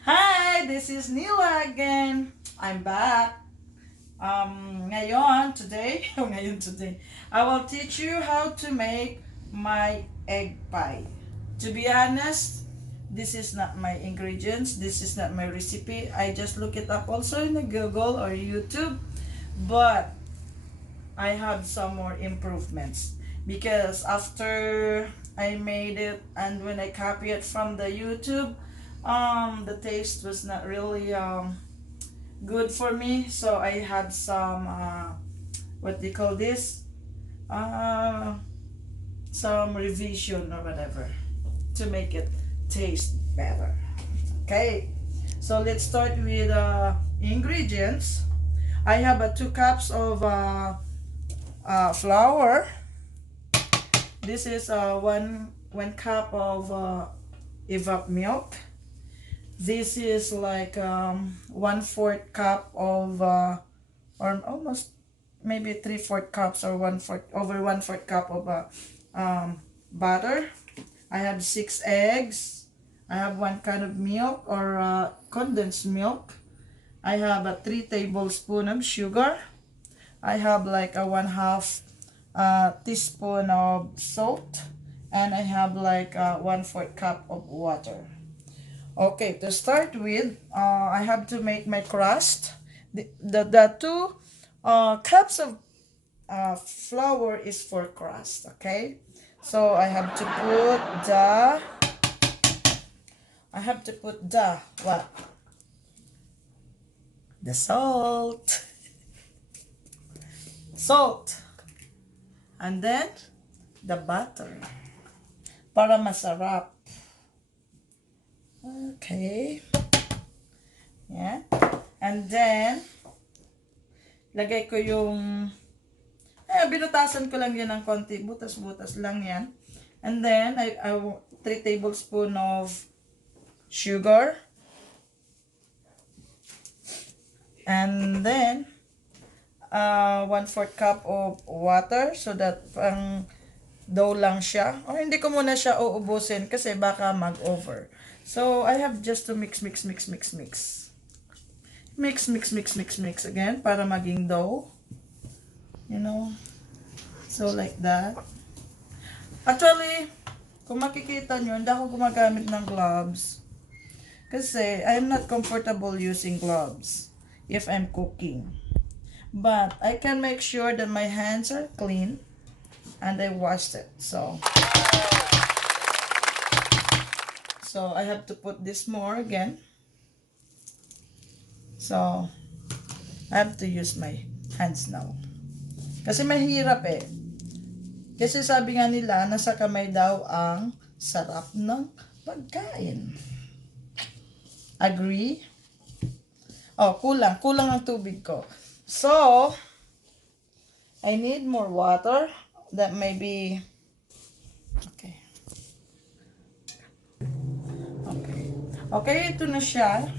Hi, this is Nila again. I'm back. Ngayon, today, today, I will teach you how to make my egg pie. To be honest, this is not my ingredients. This is not my recipe. I just look it up also in the Google or YouTube. But I have some more improvements because after I made it and when I copy it from the YouTube, the taste was not really good for me. So I had some what do you call this? Uh, some revision or whatever to make it taste better. Okay, so let's start with ingredients. I have 2 cups of flour. This is one cup of evap milk. This is like 1/4 cup of or almost maybe 3/4 cups or 1/4 over 1/4 cup of butter. I have 6 eggs. I have 1 can of milk or condensed milk. I have 3 tablespoons of sugar. I have like a 1/2 teaspoon of salt, and I have like 1/4 cup of water. Okay, to start with, I have to make my crust. The 2 cups of flour is for crust. Okay, so I have to put the what? The salt, salt, and then the butter para masarap. Okay. Yeah. And then, lagay ko yung, binutasan ko lang yan ng konti. Butas-butas lang yan. And then, I 3 tablespoons of sugar. And then, 1/4 cup of water so that pang dough lang siya. O hindi ko muna siya uubusin kasi baka mag-over. So, I have just to mix, mix, mix, mix, mix. Mix, mix, mix, mix, mix again para maging dough. You know? So, like that. Actually, kung makikita nyo, hindi ako gumagamit ng gloves. Kasi, I'm not comfortable using gloves if I'm cooking. But, I can make sure that my hands are clean and I washed it. So I have to put this more again. So, I have to use my hands now. Kasi mahirap eh. Kasi sabi nga nila, nasa kamay daw ang sarap ng pagkain. Agree? Oh, kulang. Kulang ang tubig ko. So, I need more water. That may be... Okay. Okay. Okay, ito na siya.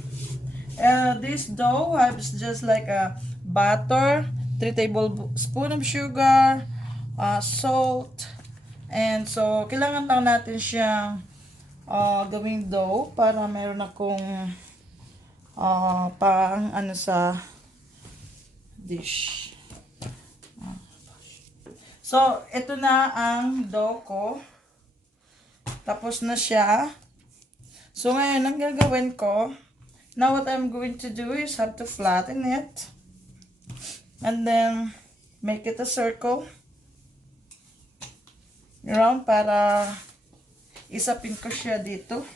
This dough has just like a butter, 3 tablespoons of sugar, salt, and so kailangan lang natin siyang gawing dough para meron akong pang ano sa dish. So, ito na ang dough ko. Tapos na siya. So, ngayon, ang gagawin ko, now what I'm going to do is have to flatten it. And then, make it a circle. Around para isapin ko siya dito.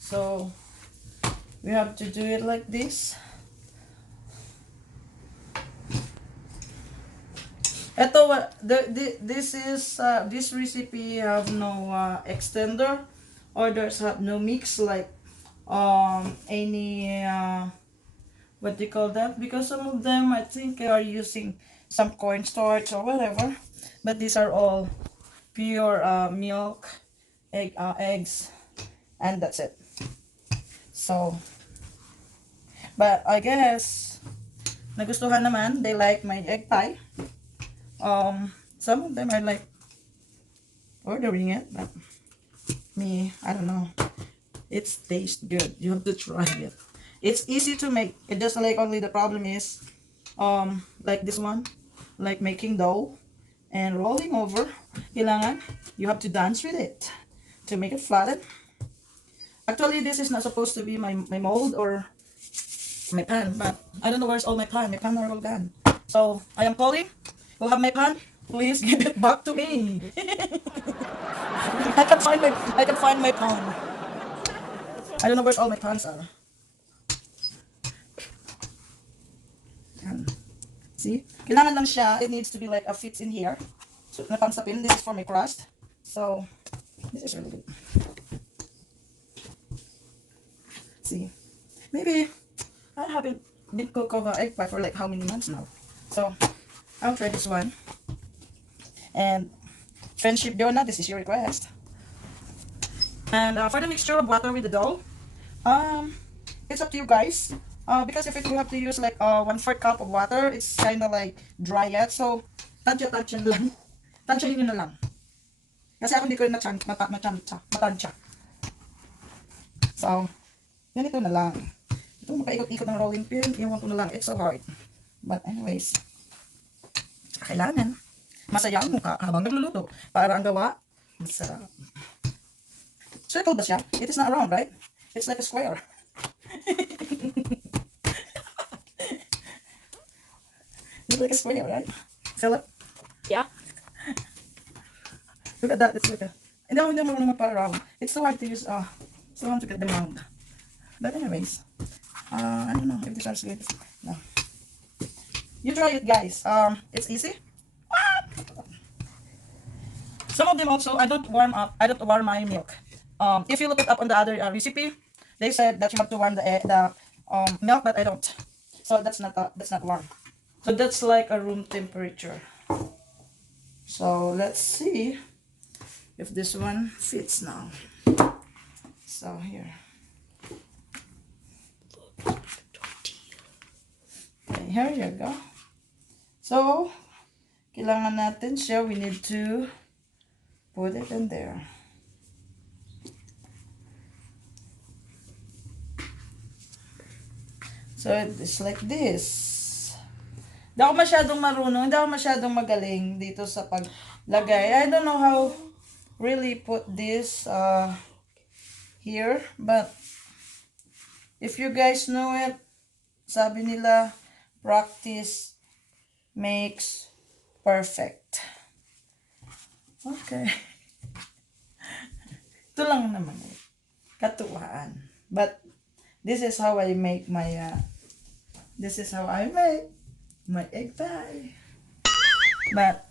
So, we have to do it like this. Ito, this recipe have no extender. Others have no mix like any what do you call that? Because some of them I think are using some cornstarch or whatever. But these are all pure milk, eggs, and that's it. So, but I guess nagustuhan naman. They like my egg pie. Some of them are like ordering it, but me, I don't know. It tastes good. You have to try it. It's easy to make. It just like only the problem is, like this one, like making dough and rolling over. Kailangan, you have to dance with it to make it flatten. Actually, this is not supposed to be my mold or my pan, but I don't know where's all my pan. My pan are all gone. So I am calling. Who have my pan? Please give it back to me. I can find my pan. I don't know where all my pans are. Yan. See? Kailangan lang siya. It needs to be like a fits in here. So napansapin. This is for my crust. So this is really good. See? Maybe I haven't been cook of egg pie for like how many months now. So I'll try this one. And friendship Jonah, this is your request. And for the mixture of water with the dough, um, it's up to you guys. Because if you have to use like 1/4 cup of water, it's kind of like dry yet. So, tansya lang. Tansyahin nyo na lang. Kasi ako hindi ko na matansya. So, ganito na lang. Ito makaikot-ikot ng rolling pin, iwan ko na lang. It's so hard. But anyways, kailangan masaya ang mukha habang nagluluto para ang gawa masarap. Circle ba siya? It is not round, right? It's like a square. It's like a square, right? Philip? Yeah. Look at that. It's like a... Hindi mo naman para round. It's so hard to use, so hard to get them round. But anyways, I don't know if this is good. No. You try it, guys. It's easy. Some of them also, I don't warm my milk. If you look it up on the other recipe, they said that you have to warm the milk, but I don't. So that's not warm. So that's like a room temperature. So let's see if this one fits now. So here. Okay, here you go. So kailangan natin siya. We need to put it in there. So it's like this. Hindi ako masyadong marunong, hindi ako masyadong magaling dito sa paglagay. I don't know how really put this here, but if you guys know it, sabi nila, practice makes perfect. Okay. Ito lang naman eh. Katuwaan. But this is how I make my egg pie. But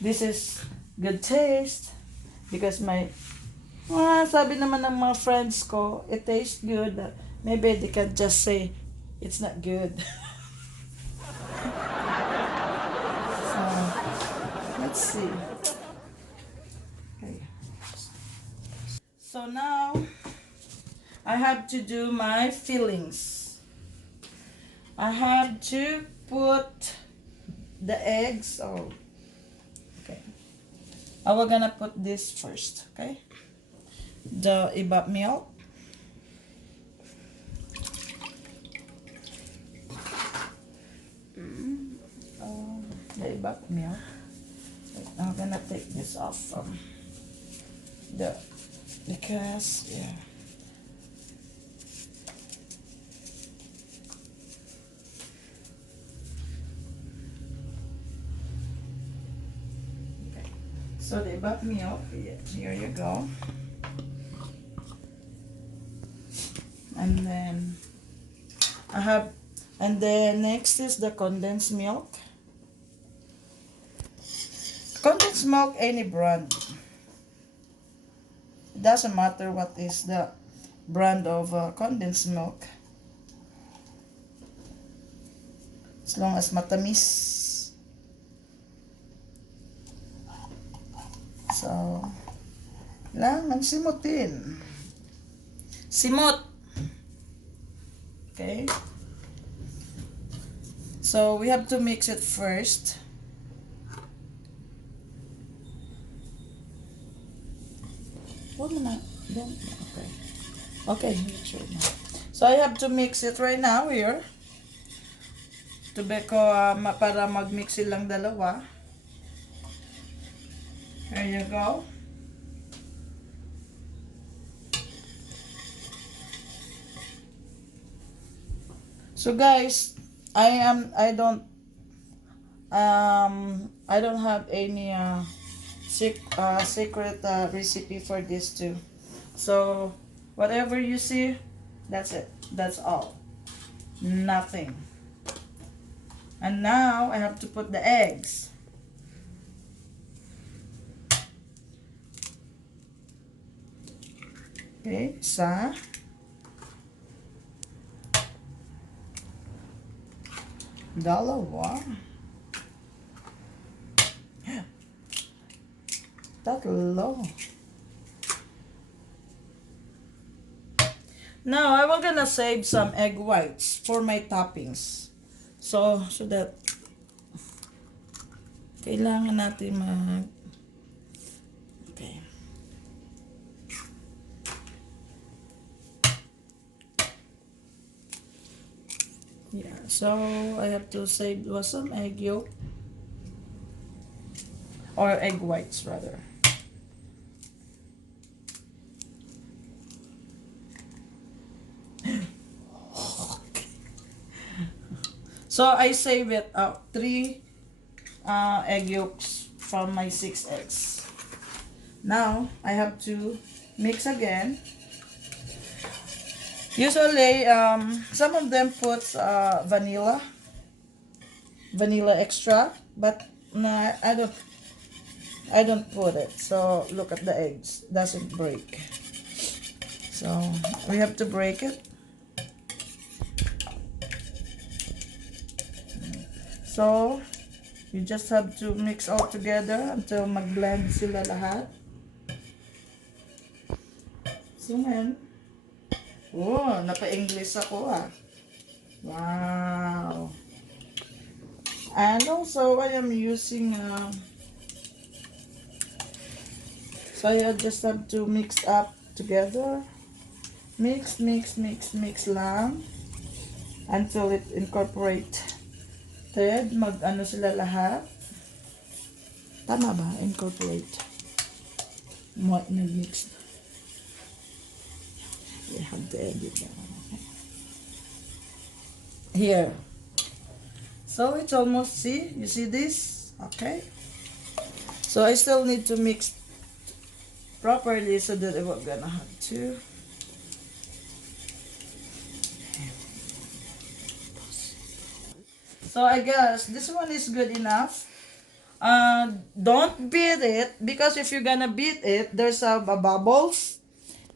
this is good taste because sabi naman ng mga friends ko, it tastes good. Maybe they can just say it's not good. So let's see. Okay. So now I have to do my fillings. I have to put the eggs. Oh, okay. We're gonna put this first, okay? The evap milk. The evap milk. So I'm gonna take this off from because yeah. So the evap milk, here you go. And then next is the condensed milk. Condensed milk, any brand. It doesn't matter what is the brand of condensed milk. As long as matamis. So, kailangan simutin. Simot. Okay. So, we have to mix it first. Huwag mo na. Don't. Okay. Okay, sure na. So, I have to mix it right now here. Tubig ko para mag-mix silang dalawa. There you go. So guys, I don't have any secret recipe for this too. So whatever you see, that's it. That's all. Nothing. And now I have to put the eggs. Okay, isa. Dalawa. Tatlo. Now, I will gonna save some egg whites for my toppings. So that kailangan natin okay. Yeah, so I have to save some egg yolk or egg whites rather. So I save it 3 egg yolks from my 6 eggs. Now I have to mix again. Usually some of them put vanilla extra, but no, I don't put it. So look at the eggs, doesn't break. So we have to break it. So you just have to mix all together until mag-blend sila lahat. So then, oh, napa-English ako ah. Wow. And also I am using so I just have to mix up together. Mix lang until it incorporate. Mag-ano sila lahat. Tama ba? Incorporate. Mix. You have to edit that. Here. So it's almost, see? You see this? Okay. So I still need to mix properly so that we're gonna have to. So I guess this one is good enough. Don't beat it, because if you're gonna beat it, there's bubbles.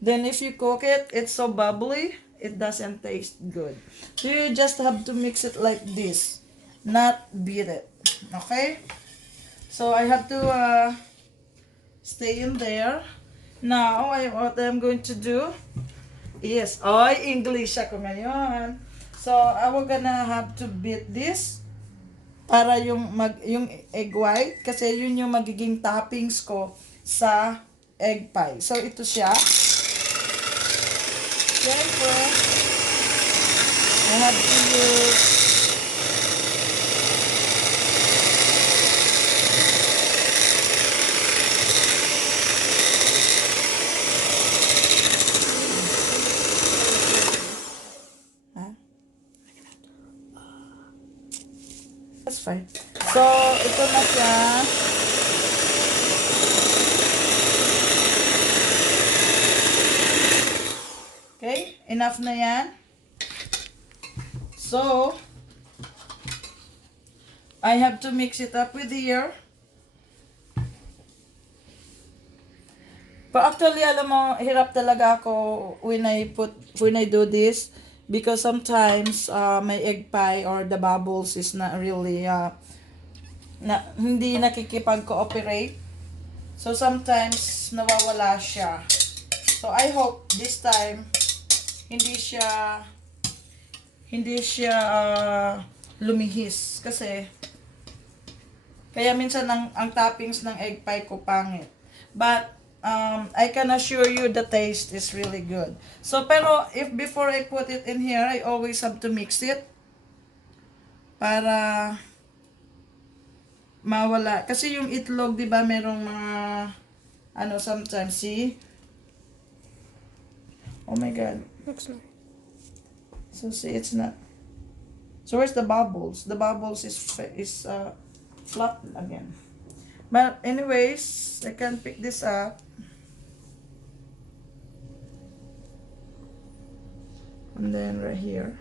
Then if you cook it, it's so bubbly, it doesn't taste good. So you just have to mix it like this, not beat it. Okay? So I have to stay in there. Now, what I'm going to do is, English ako ngayon. So, I will gonna have to beat this para yung egg white, kasi yun yung magiging toppings ko sa egg pie. So, ito siya. Siyempre, I have to use that's fine. So, ito na siya. Okay, enough na yan. So, I have to mix it up with here. But actually, alam mo, hirap talaga ako when I do this, because sometimes my egg pie or the bubbles is not really hindi nakikipag-cooperate. So sometimes nawawala siya. So I hope this time hindi siya lumihis, kasi kaya minsan ang toppings ng egg pie ko pangit. But I can assure you the taste is really good. So, pero if before I put it in here, I always have to mix it para mawala. Kasi yung itlog, di ba, merong mga, ano, sometimes, see? Oh my God. Looks nice. So, see, it's not. So, where's the bubbles? The bubbles is flat again. But anyways, I can pick this up. And then right here.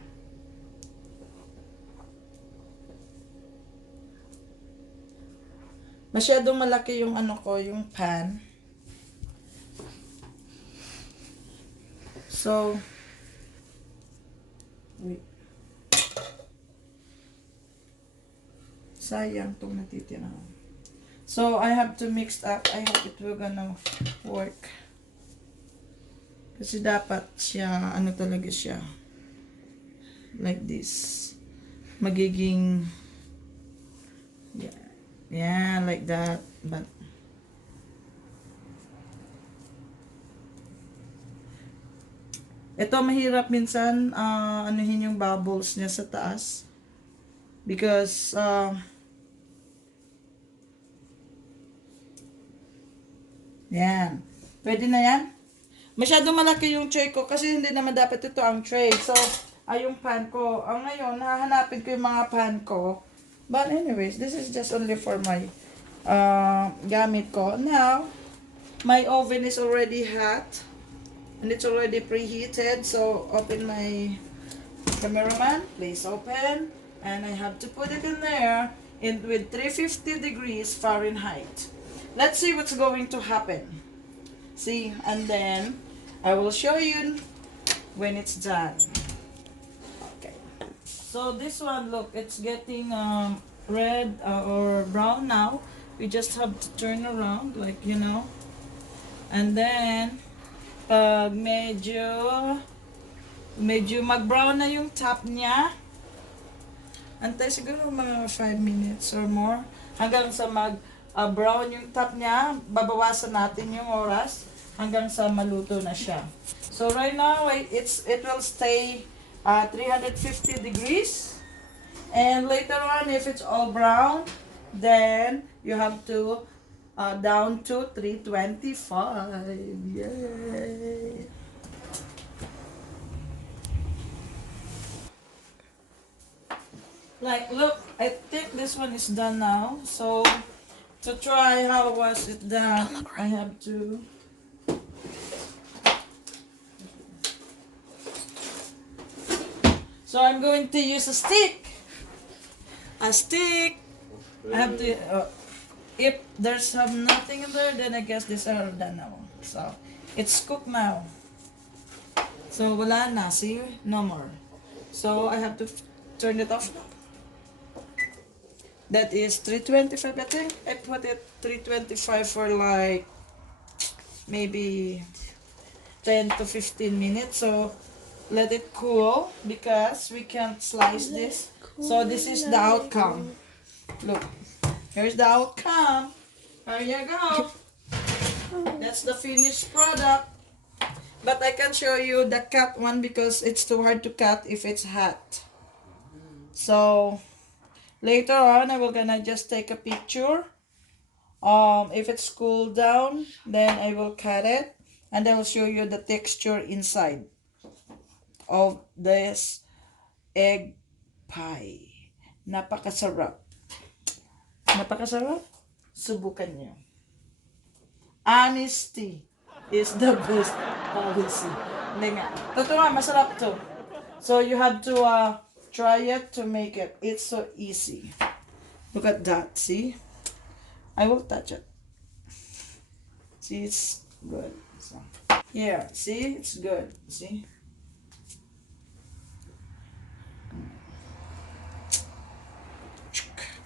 Masyadong malaki yung ano ko, yung pan. So, wait. Sayang itong natitira. So, I have to mix up. I hope it will gonna work. Kasi dapat siya, ano talaga siya. Like this. Magiging, yeah, like that. But, ito mahirap minsan, anuhin yung bubbles niya sa taas. Because, yan. Pwede na yan? Masyado malaki yung tray ko kasi hindi naman dapat ito ang tray. So, yung pan ko. Ngayon, hahanapin ko yung mga pan ko. But anyways, this is just only for my gamit ko. Now, my oven is already hot. And it's already preheated. So, open my cameraman. Please open. And I have to put it in there with 350 degrees Fahrenheit. Let's see what's going to happen. See, and then I will show you when it's done. Okay. So this one, look, it's getting red or brown now. We just have to turn around, like, you know. And then, pag medyo mag-brown na yung top niya, antay siguro mga 5 minutes or more. Hanggang sa brown yung top niya, babawasan natin yung oras hanggang sa maluto na siya. So right now, it will stay 350 degrees. And later on, if it's all brown, then you have to down to 325. Yay! Like, look, I think this one is done now. So, to try how was it done, I have to so I'm going to use a stick. A stick. I have to if there's nothing in there, then I guess these are done now. So, it's cooked now. So, wala na. See? No more. So, I have to turn it off now. That is 325, I think. I put it 325 for like maybe 10 to 15 minutes. So let it cool because we can't slice this. So this is the outcome. Look, here's the outcome. There you go. That's the finished product. But I can show you the cut one because it's too hard to cut if it's hot. So later on, I will gonna just take a picture. If it's cooled down, then I will cut it, and I will show you the texture inside of this egg pie. Napakasarap. Napakasarap. Subukan niyo. Honesty is the best policy. Hindi nga. Totoo nga, masarap to. So you have to try it to make it. It's so easy. Look at that, see? I will touch it. See, it's good. So, here, see? It's good. See?